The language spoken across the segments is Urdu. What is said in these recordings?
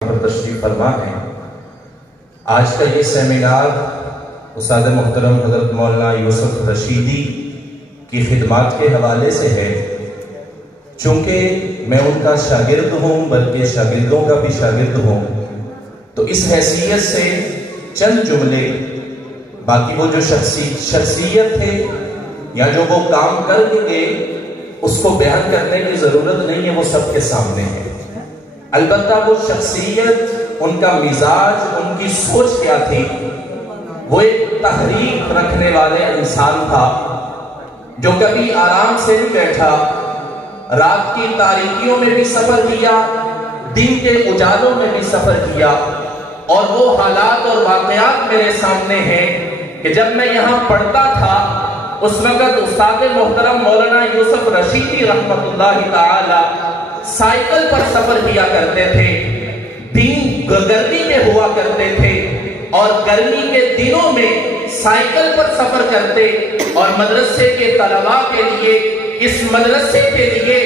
پر تشریف فرما ہے۔ آج کا یہ سیمینار استاد محترم حضرت مولانا یوسف رشیدی کی خدمات کے حوالے سے ہے۔ چونکہ میں ان کا شاگرد ہوں، بلکہ شاگردوں کا بھی شاگرد ہوں، تو اس حیثیت سے چند جملے، باقی وہ جو شخصیت ہے یا جو وہ کام کر کے گئے اس کو بیان کرنے کی ضرورت نہیں ہے، وہ سب کے سامنے ہے۔ البتہ وہ شخصیت، ان کا مزاج، ان کی سوچ کیا تھی، وہ ایک تحریک رکھنے والے انسان تھا جو کبھی آرام سے نہیں بیٹھا، رات کی تاریکیوں میں بھی سفر کیا، دن کے اجالوں میں بھی سفر کیا، اور وہ حالات اور واقعات میرے سامنے ہیں کہ جب میں یہاں پڑھتا تھا اس وقت استاد محترم مولانا یوسف رشیدی رحمت اللہ تعالی سائیکل پر سفر کیا کرتے تھے، دن گرمی میں ہوا کرتے تھے، اور گرمی کے دنوں میں سائیکل پر سفر کرتے، اور مدرسے کے طلباء کے لیے، اس مدرسے کے لیے،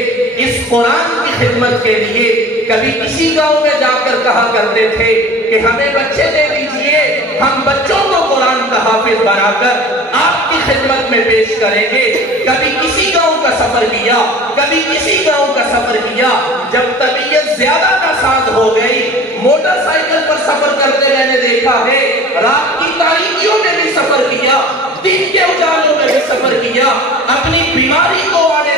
اس قرآن کی خدمت کے لیے کبھی کسی گاؤں میں جا کر کہا کرتے تھے کہ ہمیں بچے دے دیجئے، ہم بچوں کو قرآن کا حافظ بنا کر آپ کی خدمت میں پیش کریں گے۔ کبھی کسی گاؤں کا سفر کیا، کبھی کسی گاؤں کا سفر کیا، جب طبیعت زیادہ ناساز ہو گئی، موٹر سائیکل پر سفر کرتے میں نے دیکھا ہے، رات کی تاریکیوں میں بھی سفر کیا، دن کے اجالوں میں بھی سفر کیا، اپنی بیماری کو آنے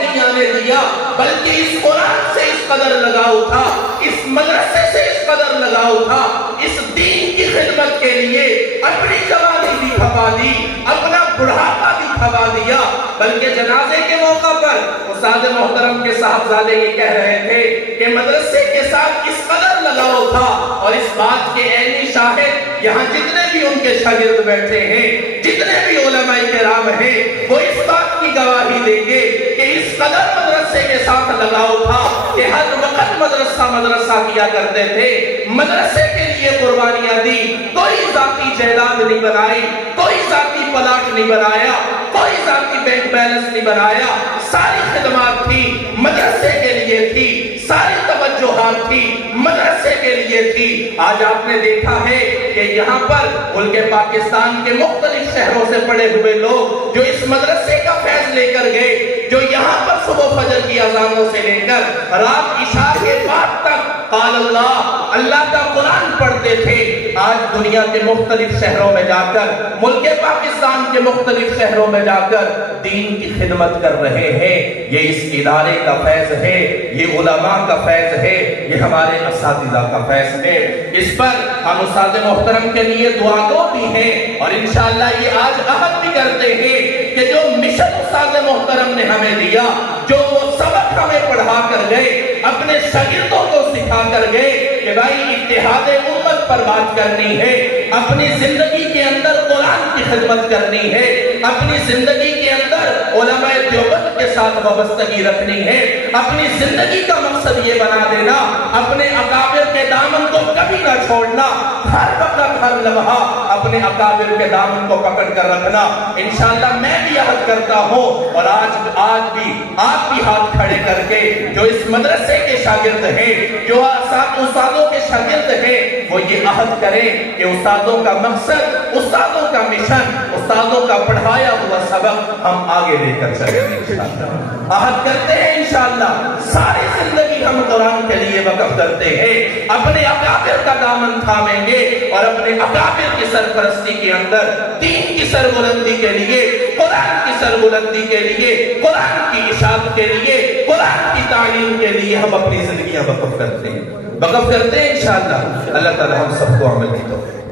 دیا، بلکہ اس قرآن سے اس قدر لگاؤ تھا، اس مدرسے سے اس قدر لگاؤ تھا، اس دین کی خدمت کے لیے اپنی جوانی بھی کھپا دی، اپنا بڑھاپا بھی کھپا دیا، بلکہ جنازے کے موقع پر استاد محترم کے صاحبزادے یہ کہہ رہے تھے کہ مدرسے کے ساتھ اس قدر لگاؤ تھا، اور اس بات کے عینی شاہد یہاں جتنے بھی ان کے شاگرد بیٹھے ہیں، جتنے بھی علماء کرام ہیں، وہ اس بات کی گواہی دیں گے کہ اس قدر مدرسے کے ساتھ لگاؤ تھا کہ ہر وقت مدرسہ کیا کرتے تھے، مدرسے کے لیے قربانیاں دی، کوئی ذاتی جائیداد نہیں بنائی، کوئی ذاتی پلاٹ نہیں بنایا، کوئی ذاتی بینک بیلنس نہیں بنایا، ساری خدمات تھی مدرسے کے لیے تھی، ساری توجہات تھی مدرسے کے لیے تھی۔ آج آپ نے دیکھا ہے کہ یہاں پر ملک پاکستان کے مختلف شہروں سے پڑے ہوئے لوگ جو اس مدرسے کا فیض لے کر گئے، جو یہاں پر صبح فجر کی اذانوں سے لے کر رات عشاء کے بعد تک قال اللہ کا قرآن پڑھتے تھے، آج دنیا کے مختلف شہروں میں جا کر، ملک پاکستان کے مختلف شہروں میں جا کر دین کی خدمت کر رہے ہیں۔ یہ اس ادارے کا فیض ہے، یہ علماء کا فیض ہے، یہ ہمارے اساتذہ کا فیض ہے۔ اس پر ہم استاد محترم کے لیے دعا گو بھی ہیں، اور انشاءاللہ یہ آج عہد بھی کرتے ہیں کہ جو مشن استاد محترم نے ہمیں دیا، جو وہ سبق ہمیں پڑھا کر گئے، اپنے شاگردوں کو سکھا کر گئے کہ بھائی اتحاد امت پر بات کرنی ہے، اپنی زندگی کے اندر قرآن کی خدمت کرنی ہے، اپنی زندگی کے اندر علماء دیوبند کے ساتھ وابستگی رکھنی ہے، اپنی زندگی کا مقصد یہ بنا دینا، اپنے اکابر کے دامن کو کبھی نہ چھوڑنا، ہر وقت ہر لمحہ اپنے اکابر کے دامن کو پکڑ کر رکھنا۔ انشاءاللہ میں بھی عہد کرتا ہوں، اور آج بھی آپ بھی ہاتھ کھڑے کر کے جو اس مدرسے کے شاگرد ہیں، جو استادوں کے شاگرد ہیں، وہ یہ عہد کریں کہ استادوں کا مقصد، استادوں کا مشن، استادوں کا پڑھایا ہوا سبق ہم آگے لے کر چلیں گے انشاءاللہ۔ عہد کرتے ہیں انشاءاللہ ساری زندگی ہم قرآن کے لیے وقف کرتے ہیں، اپنے اکابر کا دامن تھامیں گے، اور اپنے اکابر کی سرپرستی کے اندر دین کی سربلندی کے لیے، قرآن کی سربلندی کے لیے، قرآن کی اشاعت کے لیے، قرآن کی تعلیم کے لیے ہم اپنی زندگیاں وقف کرتے ہیں انشاءاللہ۔ اللہ تعالی ہم سب کو عمل کی توفیق